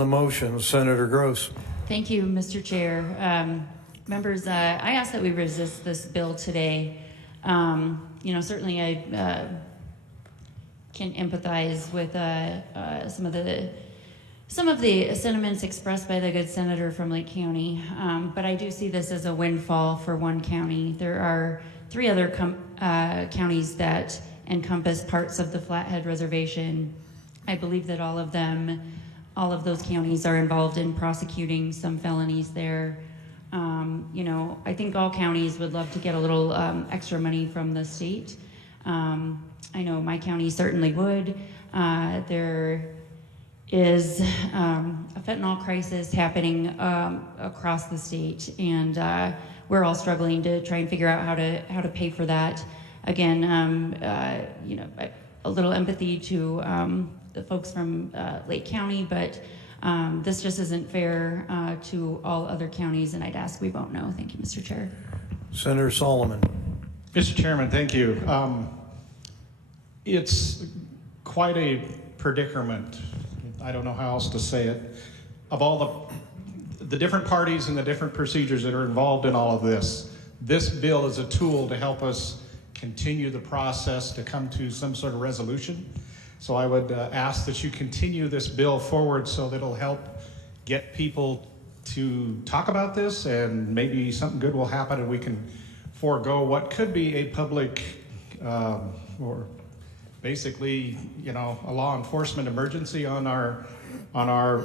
The motion, Senator Gross. Thank you, Mr. Chair. Members, I ask that we resist this bill today. Certainly I can empathize with some of the sentiments expressed by the good senator from Lake County, but I do see this as a windfall for one county. There are 3 other counties that encompass parts of the Flathead Reservation. I believe that all of those counties are involved in prosecuting some felonies there. I think all counties would love to get a little extra money from the state. I know my county certainly would. There is a fentanyl crisis happening across the state, and we're all struggling to try and figure out how to pay for that. Again, a little empathy to the folks from Lake County, but this just isn't fair to all other counties, and I'd ask we vote no. Thank you, Mr. Chair. Senator Solomon. Mr. Chairman, thank you. It's quite a predicament. I don't know how else to say it. Of all the different parties and the different procedures that are involved in all of this, this bill is a tool to help us continue the process to come to some sort of resolution. So I would ask that you continue this bill forward so that it'll help get people to talk about this, and maybe something good will happen and we can forego what could be a public or basically, a law enforcement emergency on our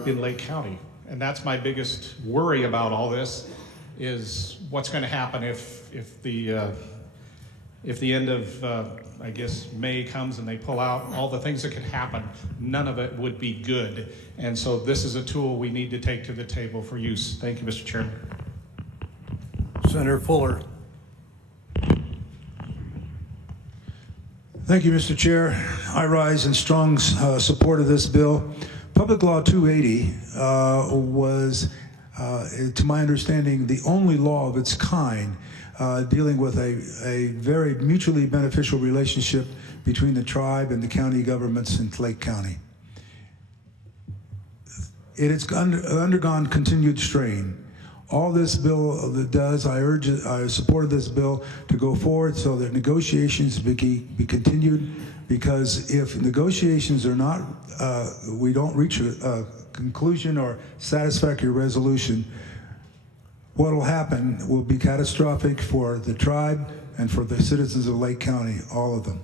in Lake County. And that's my biggest worry about all this, is what's going to happen if the end of I guess May comes and they pull out. All the things that could happen, none of it would be good. And so this is a tool we need to take to the table for use. Thank you, Mr. Chairman. Senator Fuller. Thank you, Mr. Chair. I rise in strong support of this bill. Public Law 280 was, to my understanding, the only law of its kind dealing with a very mutually beneficial relationship between the tribe and the county governments in Lake County. It has undergone continued strain. All this bill does, I supported this bill to go forward so that negotiations be continued, because if negotiations are not, we don't reach a conclusion or satisfactory resolution, what will happen will be catastrophic for the tribe and for the citizens of Lake County, all of them.